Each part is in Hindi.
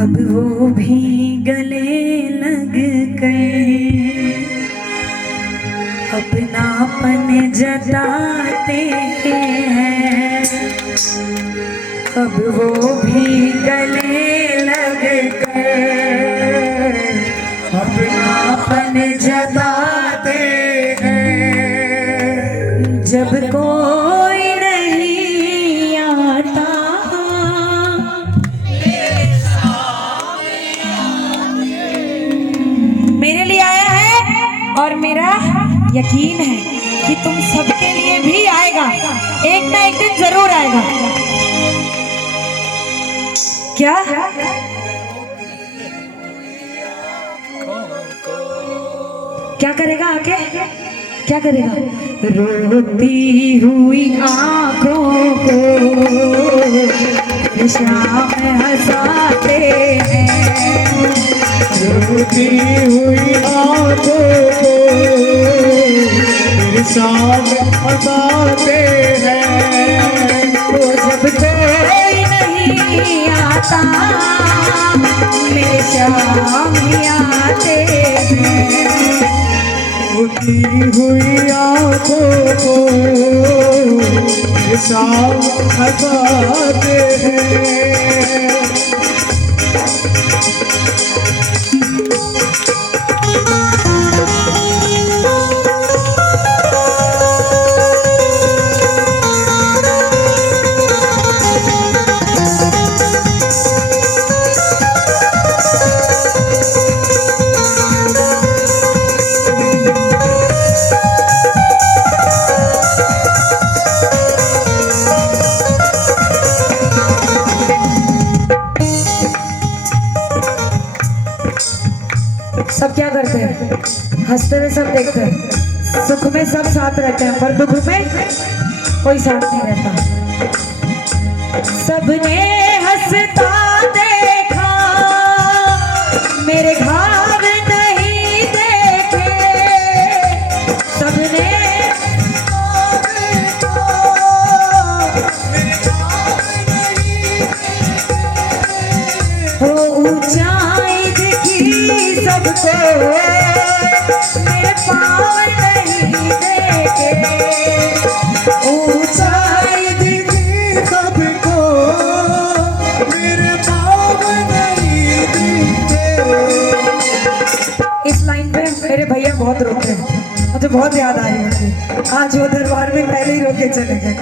अब वो भी गले लग कर अपनापन जताते हैं। अब वो भी गले लग कर अपनापन जताते हैं। जब कोई नहीं आता मेरे लिए आया है और मेरा यकीन है कि तुम सबके लिए भी आएगा, एक ना एक दिन जरूर आएगा। क्या क्या करेगा आके, क्या करेगा? रोती हुई आंखों को शाम हंसाते हैं। रोती हुई आंखों को मेरे सामने हंसाते हैं। वो जब कोई नहीं आता मेरे शाम आते हैं। रोती हुई आंखों को मेरे सामने हंसाते हैं। सब क्या करते हैं? हंसते हुए सब देखते हैं, सुख में सब साथ रहते हैं, पर दुख में कोई साथ नहीं रहता। सबने हंसता देखा मेरे घाव नहीं देखे। सबने हो ऊंचाई दिखी सबको मेरे पाँव नहीं देखे। ऊंचाई दिखी सबको मेरे पाँव नहीं दिखे। इस लाइन पे मेरे भैया बहुत रोते हैं, मुझे बहुत याद आ रही है उनकी। आज वो दरबार में पहले ही रोके चले गए,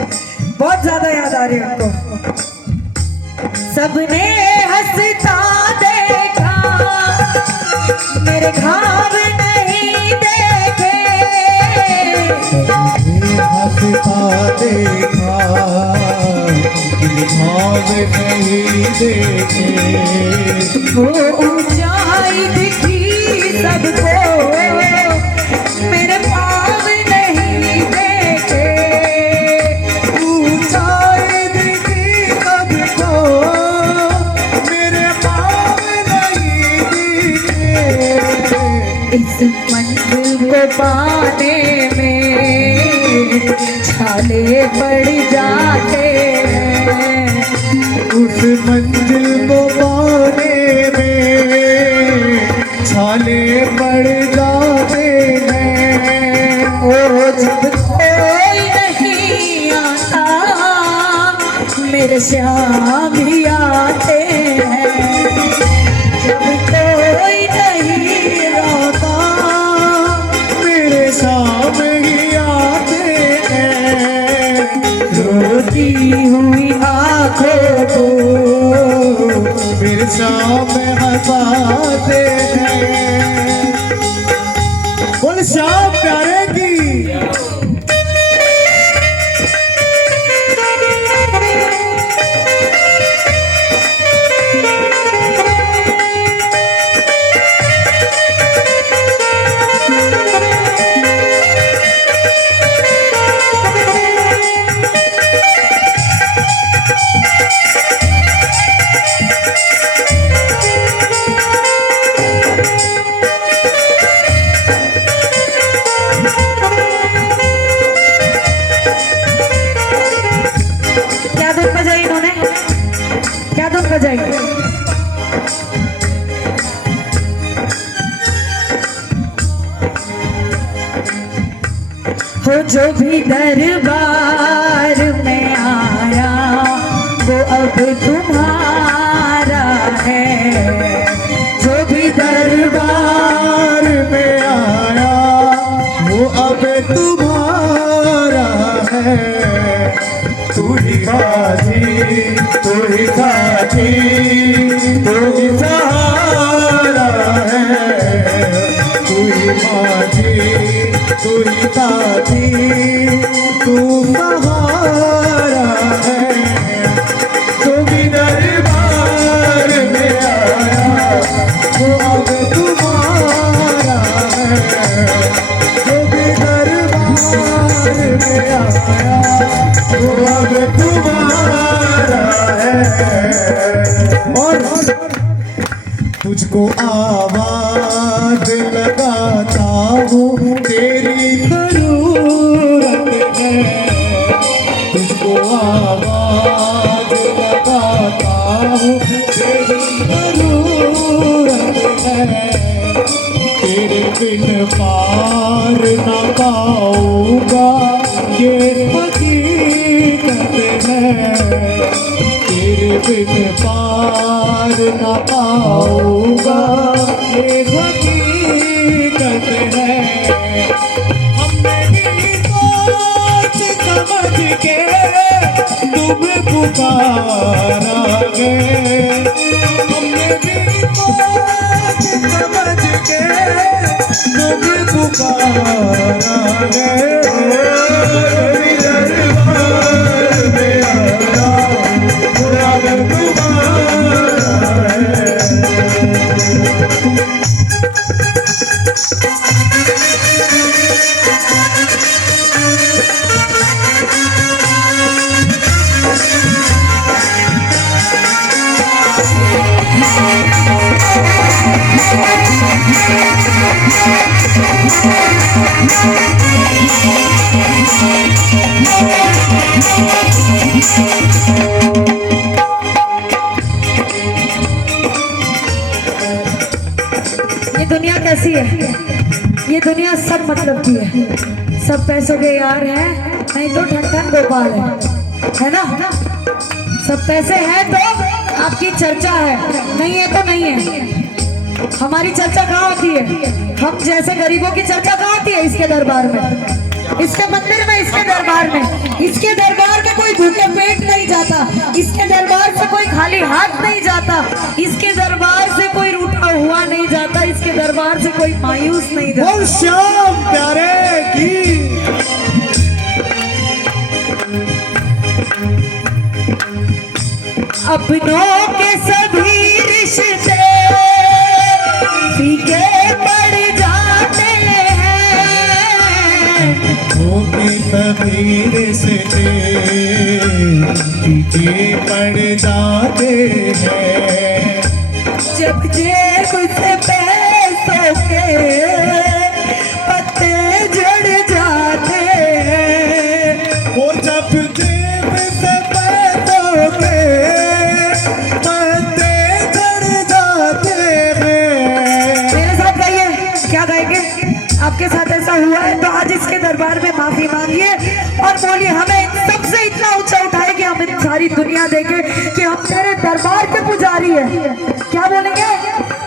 बहुत ज्यादा याद आ रही है उनको। सबने हंसता देखा मेरे घाव नहीं देखे। हंसता देखा मेरे घाव नहीं देखे। वो ऊंचाई दिखी सबको मेरे पाँव नहीं देखे। ऊंचाई दिखी सबको मेरे पाँव नहीं दिखे। इस मंजिल को पाने में छाले पड़ जाते हैं। उस मंजिल को पाने में छाले पड़ जाते हैं। ओ जब कोई नहीं आता मेरे श्याम ही आते हैं। जब कोई नहीं आता मेरे सामने ही आते हैं। रोती हुई आंखों को मेरे सामने हंसाते हैं। बोल श्याम प्यारे की। क्या धुन बजाई? हो जो भी दरबार में आया वो अब तुम्हारा है। जो भी दरबार में आया वो अब तुम्हारा है। तू ही बाजी, तू ही साथी, तू ही सहारा है। तू ही बाजी, तू ही साथी, तू सहारा है। जो भी दरबार में आया वो अब तुम्हारा है। जो भी दरबार में आया वो अब तुम्हारा है। और तुझको आवाज लगाता हूँ तेरी जरूरत है। तुझको आवाज लगाता हूँ तेरी जरूरत है। तेरे बिन पार न पाऊंगा ये हकीकत है। तेरे बिन पार न पाऊंगा ये हकीकत है। हमने भी सोच समझ के तुम्हें पुकारा है। हमने भी सोच समझ के तुम्हें पुकारा है। दरबार में आया वो अब तुम्हारा है। ये दुनिया कैसी है? ये दुनिया सब मतलब की है, सब पैसों के यार है, नहीं तो ठट्ठन गोपाल है ना? सब पैसे हैं तो आपकी चर्चा है, नहीं है तो नहीं है। हमारी चर्चा कहाँ होती है? हम जैसे गरीबों की चर्चा कहाँ होती है? इसके दरबार में, इसके मंदिर में, इसके दरबार में। इसके दरबार में कोई भूखे पेट नहीं जाता, इसके दरबार से कोई खाली हाथ नहीं जाता, इसके दरबार से कोई रूठा हुआ नहीं जाता, इसके दरबार से कोई मायूस नहीं जाता। बोल श्याम प्यारे की। अपनों के सभी रिश्ते फीके पड़ जाते हैं। होके सभी रिश्ते फीके पड़ जाते हैं। जब जेब से पैसों के पत्ते झड़ जाते हैं। वो जब जेब से पैसों के पत्ते झड़ जाते हैं। मेरे साथ गाइए, क्या गाएंगे? आपके साथ ऐसा हुआ है तो आज इसके दरबार में माफी मांगिए और बोलिए हमें सबसे इतना ऊंचा उठाए कि हम इन सारी दुनिया देखे कि हम तेरे दरबार के पुजारी हैं। क्या बोलेंगे?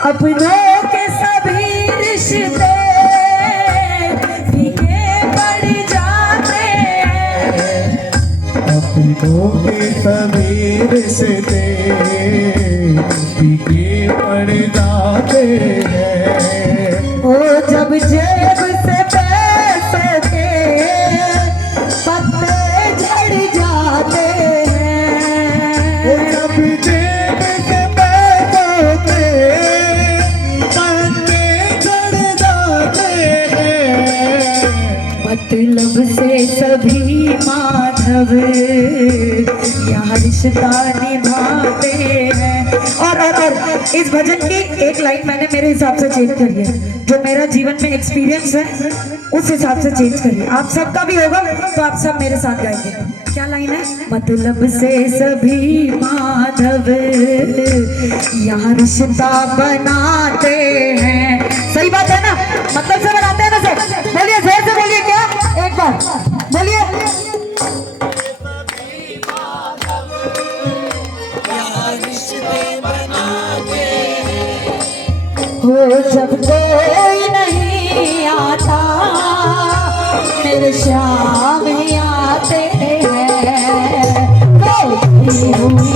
अपनों के सभी रिश्ते फीके पड़ जाते हैं। अपनों के सभी रिश्ते फीके पड़ जाते हैं। ओ जब जेब से पैसे के पत्ते झड़ जाते हैं। वो जब जेब से पैसों के पत्ते झड़ जाते हैं। मतलब से सभी माधव यहाँ रिश्ता निभाते हैं। और इस भजन की एक लाइन मैंने मेरे हिसाब से चेंज करी है, जो मेरा जीवन में एक्सपीरियंस है उस हिसाब से चेंज करिए। आप सबका भी होगा तो आप सब मेरे साथ गाएंगे। क्या लाइन है? मतलब से सभी माधव यहाँ रिश्ता बनाते हैं। सही बात है ना? मतलब से बनाते हैं ना सर? बोलिए जोर से बोलिए। क्या एक पर बोलिए। हो जब कोई नहीं आता मेरे श्याम ही आते हैं, कोई हुई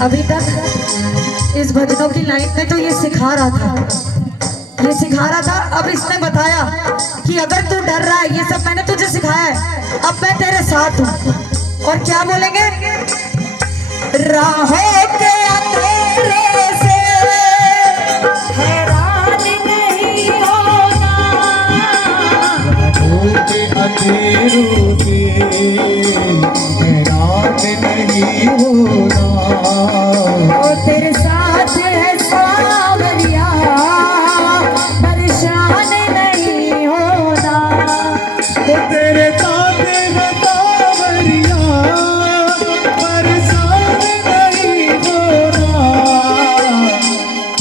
अभी तक इस भजनों की लाइन में तो ये सिखा रहा था, अब इसने बताया कि अगर तू डर रहा है, ये सब मैंने तुझे सिखाया है, अब मैं तेरे साथ हूँ। और क्या बोलेंगे? राहों के अंधेरे से हैरान नहीं होना, राहों के अंधेरों से हैरान नहीं होना, वो तेरे साथ है सावरिया, परेशान नहीं होना। वो तेरे साथ है सावरिया, परेशान नहीं होना।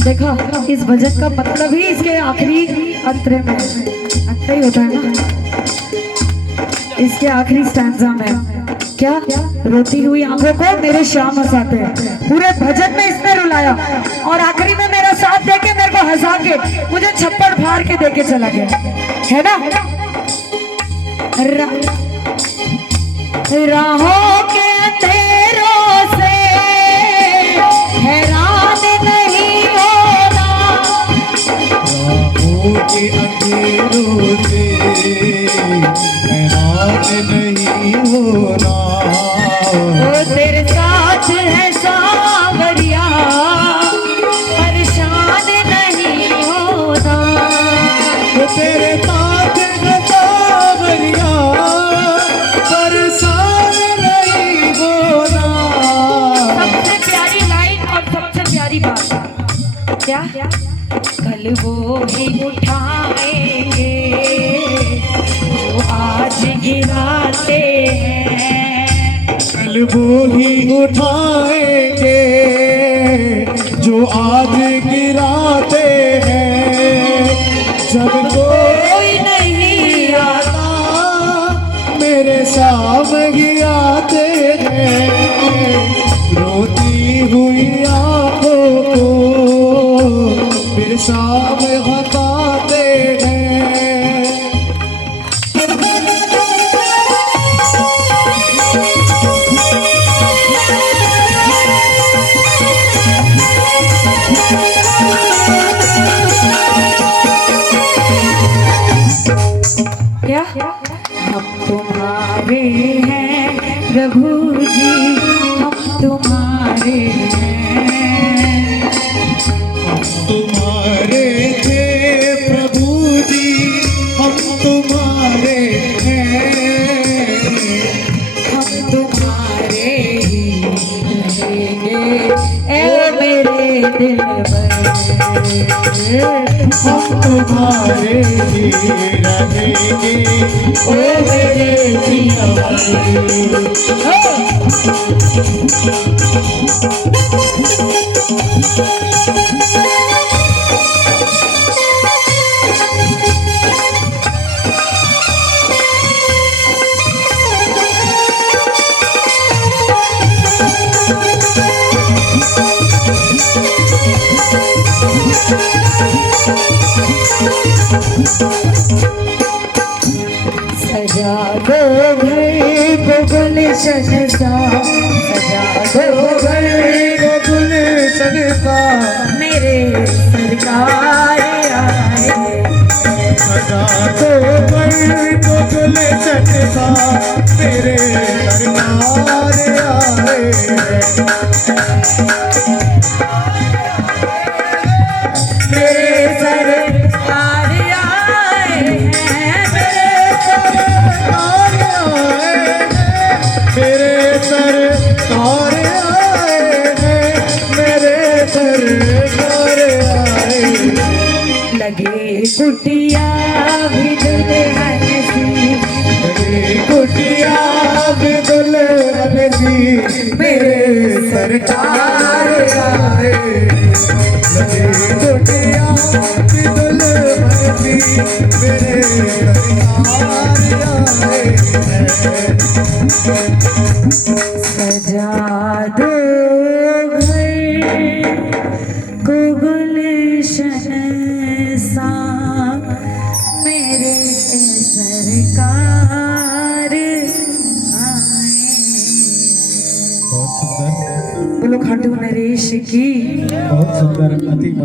देखो इस भजन का मतलब ही इसके आखिरी अंतरे में अंतर ही होता है ना, इसके आखिरी स्टैंजा में क्या, रोती हुई आंखों को मेरे श्याम हंसाते हैं। पूरे भजन में इसने रुलाया और आखिरी में मेरा साथ देके मेरे को हंसा के मुझे छप्पड़ फाड़ के देके चला गया, है ना। राहों के अंधेरों से हैरान नहीं होना, राहों के अंधेरों से हैरान नहीं होना, वो तेरे साथ है सावरिया, परेशान नहीं होना। वो तेरे साथ है सावरिया, परेशान नहीं होना। सबसे प्यारी लाइन और सबसे प्यारी बात क्या, कल वो ही उठाएंगे जो आज गिराते हैं, कल वो ही उठाएंगे जो आज गिराते हैं। जब कोई नहीं आता मेरे शाम ही आते हैं, रोती हुई आंखों को फिर शाम हंसाते हैं। क्या, हम तुम्हारे हैं प्रभु जी, हम तुम्हारे हैं, तुम्हारे थे प्रभु जी, हम तुम्हारे हैं, हम तुम्हारे ही रहेंगे ए मेरे दिलबर, हम तुम्हारे ही रहेंगे ओ मेरे दिलबर। सजा दो घर को गुलशन सा, सजा दो घर को गुलशन सा, मेरे सरकार आए। सजा दो घर को गुलशन सा, मेरे सरकार आए। मेरे सरकार आए हैं, मेरे सरकार आए हैं, मेरे सरकार आए। लगे कुटिया भी दुल्हन सी, लगे कुटिया भी दुल्हन सी, मेरे सरकार आए। लगे कुटिया भी दुल्हन सी, मेरे सरकार आए। सजा दो घर को गुलशन सा, मेरे सरकार आए। बहुत सुंदर, बोलो खाटू नरेश की। बहुत सुंदर, अति